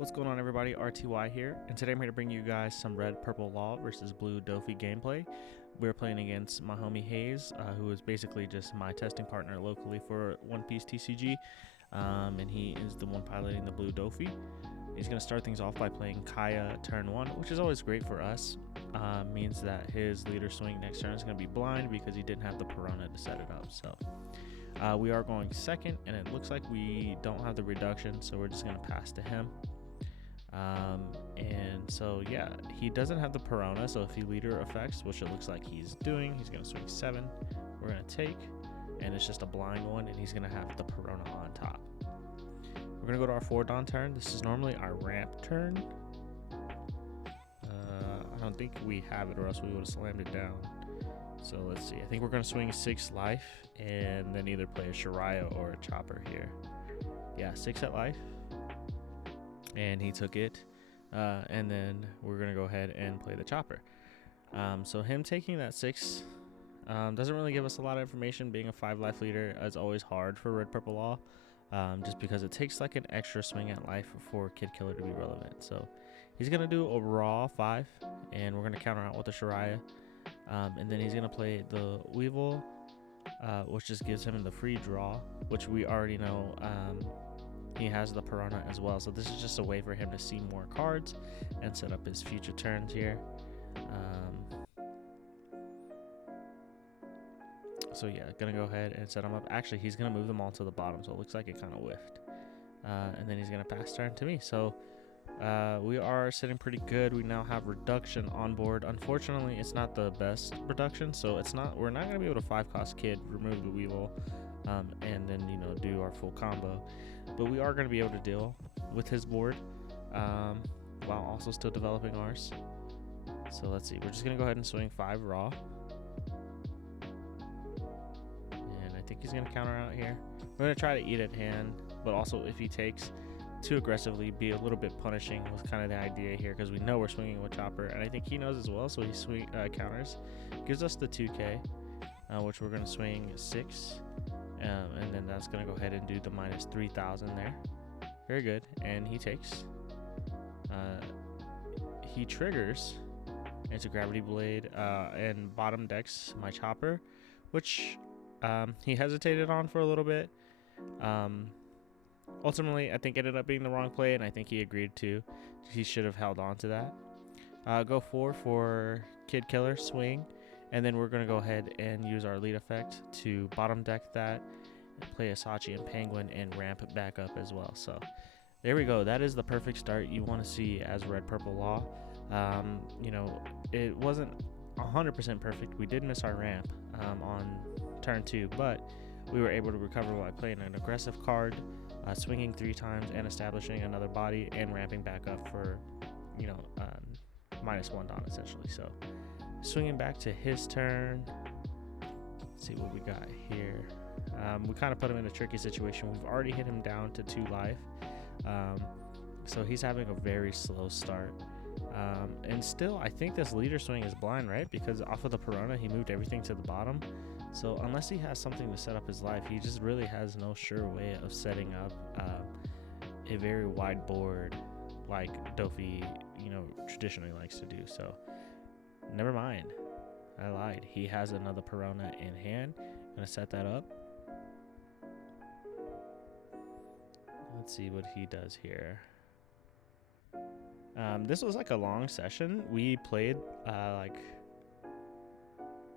What's going on, everybody? RTY here, and today I'm here to bring you guys some red purple law versus blue Doffy gameplay. We're playing against my homie Hayes, who is basically just my testing partner locally for OPTCG, and he is the one piloting the blue Doffy. He's going to start things off by playing Kaya turn 1, which is always great for us. Means that his leader swing next turn is going to be blind because he didn't have the Piranha to set it up. So we are going second, and it looks like we don't have the reduction, so we're just going to pass to him. And so yeah, he doesn't have the Piranha, so if he leader effects, which it looks like he's doing, he's going to swing 7. We're going to take, and it's just a blind one, and he's going to have the Piranha on top. We're going to go to our 4-Don turn. This is normally our ramp turn. I don't think we have it, or else we would have slammed it down. So let's see. I think we're going to swing 6 life, and then either play a Shariah or a Chopper here. Yeah, 6 at life. And he took it, and then we're going to go ahead and play the Chopper. So him taking that 6 doesn't really give us a lot of information. Being a 5 life leader is always hard for red purple law, just because it takes like an extra swing at life for Kid Killer to be relevant. So he's going to do a raw 5, and we're going to counter out with the Shariah, and then he's going to play the Weevil, which just gives him the free draw, which we already know he has the Piranha as well. So this is just a way for him to see more cards and set up his future turns here. So yeah, gonna go ahead and set him up. Actually, he's gonna move them all to the bottom, so it looks like it kind of whiffed. And then he's gonna pass turn to me. So we are sitting pretty good. We now have reduction on board. Unfortunately, it's not the best reduction, so we're not gonna be able to 5-cost Kid, remove the Weevil, and then do our full combo. But we are going to be able to deal with his board while also still developing ours. So let's see. We're just going to go ahead and swing 5 raw. And I think he's going to counter out here. We're going to try to eat at hand, but also if he takes too aggressively, be a little bit punishing was kind of the idea here, because we know we're swinging with Chopper, and I think he knows as well, so he counters. Gives us the 2K, which we're going to swing 6. And then that's going to go ahead and do the minus 3,000 there. Very good. And he takes. He triggers into Gravity Blade and bottom decks my Chopper, which he hesitated on for a little bit. Ultimately, I think ended up being the wrong play, and I think he agreed to. He should have held on to that. Go 4 for Kid Killer, swing. And then we're going to go ahead and use our lead effect to bottom deck that, play a Sachi and Penguin, and ramp it back up as well. So there we go. That is the perfect start you want to see as red purple law. It wasn't 100% perfect. We did miss our ramp on turn 2, but we were able to recover by playing an aggressive card, swinging 3 times and establishing another body and ramping back up for minus 1 Don essentially. So swinging back to his turn. Let's see what we got here. We kind of put him in a tricky situation. We've already hit him down to 2 life. So he's having a very slow start. And still, I think this leader swing is blind, right? Because off of the Piranha, he moved everything to the bottom. So unless he has something to set up his life, he just really has no sure way of setting up a very wide board like Doffy, traditionally likes to do. So never mind, I lied. He has another Piranha in hand. I'm gonna set that up. Let's see what he does here. This was like a long session. We played like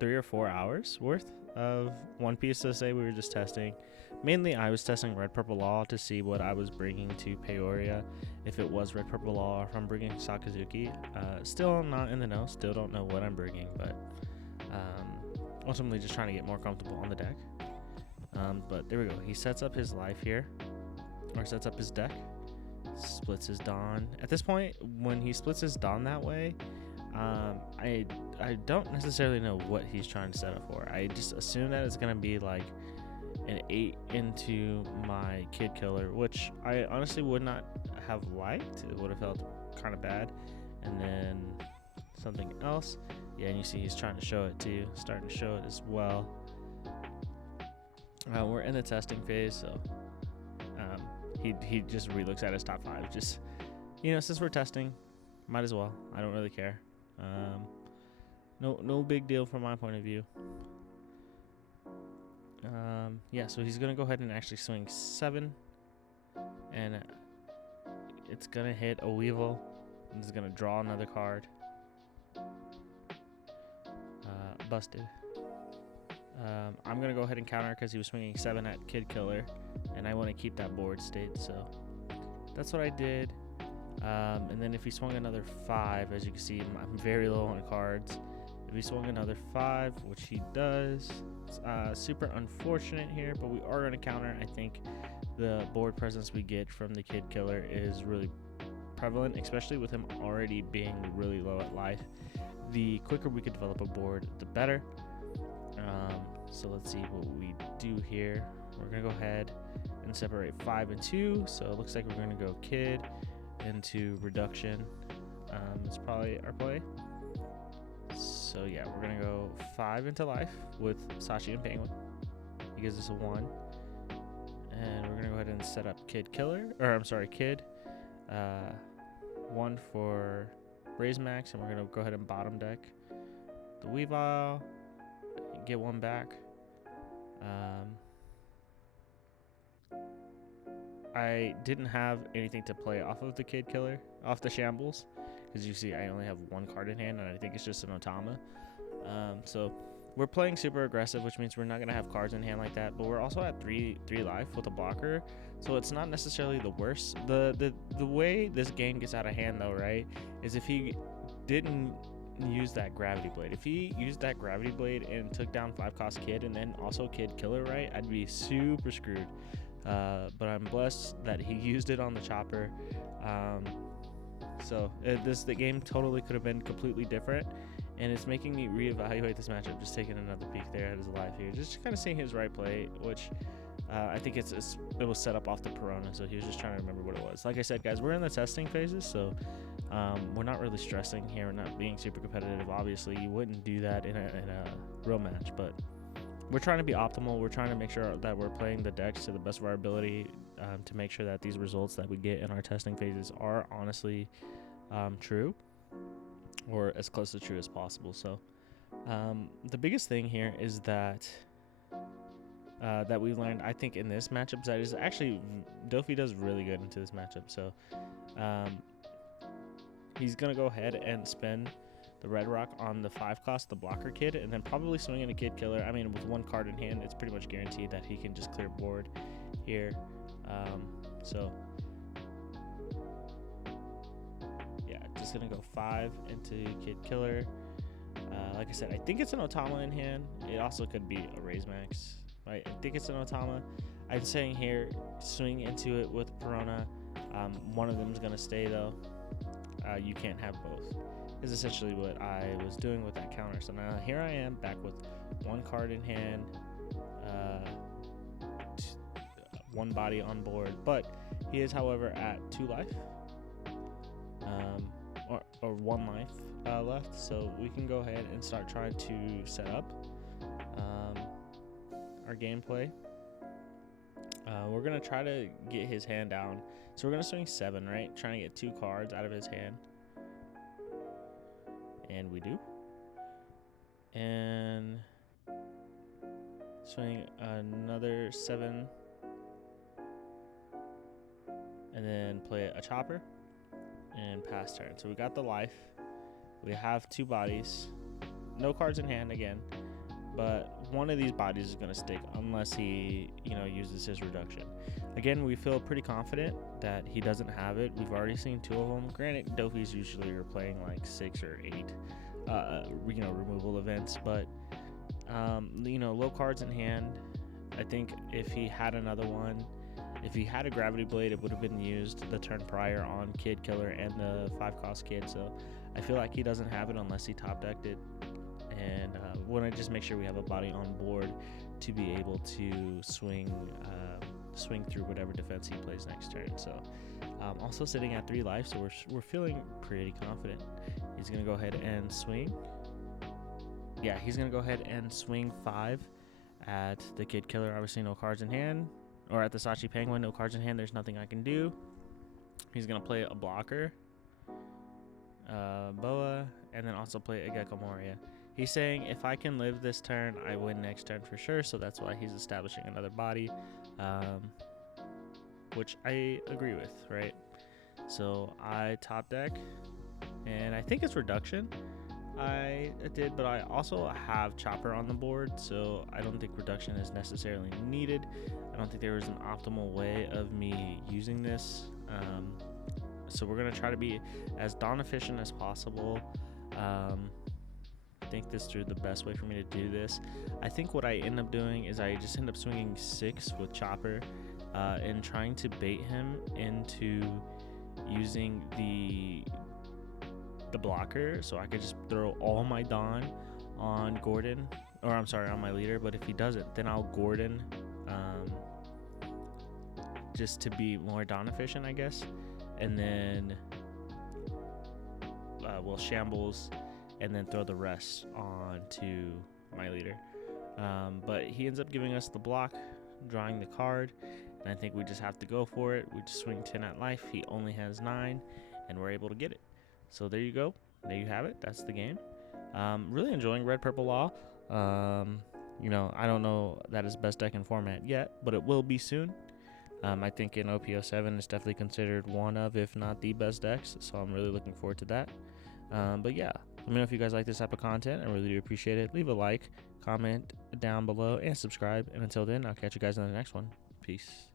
3 or 4 hours worth of One Piece to say we were just testing. Mainly I was testing red purple law to see what I was bringing to Peoria, if it was red purple law or if I'm bringing Sakazuki. Still not in the know, still don't know what I'm bringing, but ultimately just trying to get more comfortable on the deck. But there we go. He sets up his life here, or sets up his deck, splits his Don. At this point, when he splits his Don that way, I don't necessarily know what he's trying to set up for. I just assume that it's going to be like an 8 into my Kid Killer, which I honestly would not have liked. It would have felt kind of bad. And then something else. Yeah, and you see he's trying to show it too, starting to show it as well. We're in the testing phase, so he just relooks at his top 5, just you know, since we're testing, might as well. I don't really care. No big deal from my point of view. Yeah, so he's gonna go ahead and actually swing 7, and it's gonna hit a Weevil. And it's gonna draw another card. Busted. I'm gonna go ahead and counter because he was swinging 7 at Kid Killer, and I want to keep that board state, so that's what I did. And then if he swung another 5, as you can see, I'm very low on cards. If he swung another 5, which he does, it's super unfortunate here, but we are going to counter. I think the board presence we get from the Kid Killer is really prevalent, especially with him already being really low at life. The quicker we could develop a board, the better. So let's see what we do here. We're going to go ahead and separate 5 and 2. So it looks like we're going to go Kid into reduction. It's probably our play. So yeah, we're going to go 5 into life with Sachi and Penguin. He gives us a 1. And we're going to go ahead and set up Kid. 1 for Raise Max, and we're going to go ahead and bottom deck the Weavile, get 1 back. I didn't have anything to play off of the Kid Killer, off the Shambles, because you see I only have 1 card in hand, and I think it's just an Otama. So we're playing super aggressive, which means we're not going to have cards in hand like that, but we're also at 3 life with a blocker, so it's not necessarily the worst. The way this game gets out of hand, though, right, is if he didn't use that Gravity Blade. If he used that Gravity Blade and took down 5-cost Kid and then also Kid Killer, right, I'd be super screwed. But I'm blessed that he used it on the chopper. The game totally could have been completely different, and it's making me reevaluate this matchup. Just taking another peek there at his life here, just kind of seeing his right play, which I think it was set up off the Perona, so he was just trying to remember what it was. Like I said, guys, we're in the testing phases, so we're not really stressing here. We're not being super competitive. Obviously, you wouldn't do that in a real match, but we're trying to be optimal. We're trying to make sure that we're playing the decks to the best of our ability, to make sure that these results that we get in our testing phases are honestly true, or as close to true as possible. So the biggest thing here is that we've learned, I think, in this matchup, that is actually Doffy does really good into this matchup. So he's gonna go ahead and spend the Red Rock on the 5-cost, the blocker Kid, and then probably swing in a Kid Killer. I mean, with 1 card in hand, it's pretty much guaranteed that he can just clear board here. So yeah, just gonna go 5 into Kid Killer. Like I said, I think it's an Otama in hand. It also could be a Raise Max, right? I think it's an Otama. I'm saying here, swing into it with Perona. One of them is gonna stay though. You can't have both, is essentially what I was doing with that counter. So now here I am back with 1 card in hand, 1 body on board, but he is, however, at 2 life, or 1 life left. So we can go ahead and start trying to set up our gameplay. We're gonna try to get his hand down. So we're gonna swing 7, right? Trying to get 2 cards out of his hand. And we do. And swing another 7. And then play a chopper and pass turn. So we got the life. We have 2 bodies. No cards in hand again. But one of these bodies is going to stick unless he, uses his reduction. Again, we feel pretty confident that he doesn't have it. We've already seen 2 of them. Granted, Dofies usually are playing like 6 or 8, removal events. But, low cards in hand. I think if he had another one, if he had a Gravity Blade, it would have been used the turn prior on Kid Killer and the 5-cost Kid. So I feel like he doesn't have it unless he top decked it. And want to just make sure we have a body on board to be able to swing through whatever defense he plays next turn. So also sitting at 3 life, so we're feeling pretty confident. He's gonna go ahead and swing. Yeah, he's gonna go ahead and swing 5 at the Kid Killer. Obviously, no cards in hand, or at the Sachi Penguin, no cards in hand. There's nothing I can do. He's gonna play a blocker, Boa, and then also play a Gecko Moria. He's saying if I can live this turn, I win next turn for sure. So that's why he's establishing another body, which I agree with, right? So I top deck, and I think it's reduction. I did, but I also have Chopper on the board, so I don't think reduction is necessarily needed. I don't think there was an optimal way of me using this. So we're going to try to be as Dawn efficient as possible. Think this through the best way for me to do this. I think what I end up doing is I just end up swinging 6 with Chopper and trying to bait him into using the blocker, so I could just throw all my Dawn on Gordon, or I'm sorry, on my leader. But if he doesn't, then I'll Gordon, just to be more Dawn efficient, I guess. And then we'll shambles, and then throw the rest onto my leader. But he ends up giving us the block, drawing the card, and I think we just have to go for it. We just swing 10 at life. He only has 9, and we're able to get it. So there you go. There you have it. That's the game. Really enjoying Red Purple Law. You know, I don't know that is best deck in format yet, but it will be soon. I think in OP07 it's definitely considered one of, if not the best decks. So I'm really looking forward to that. But yeah, let me know if you guys like this type of content. I really do appreciate it. Leave a like, comment down below, and subscribe. And until then, I'll catch you guys in the next one. Peace.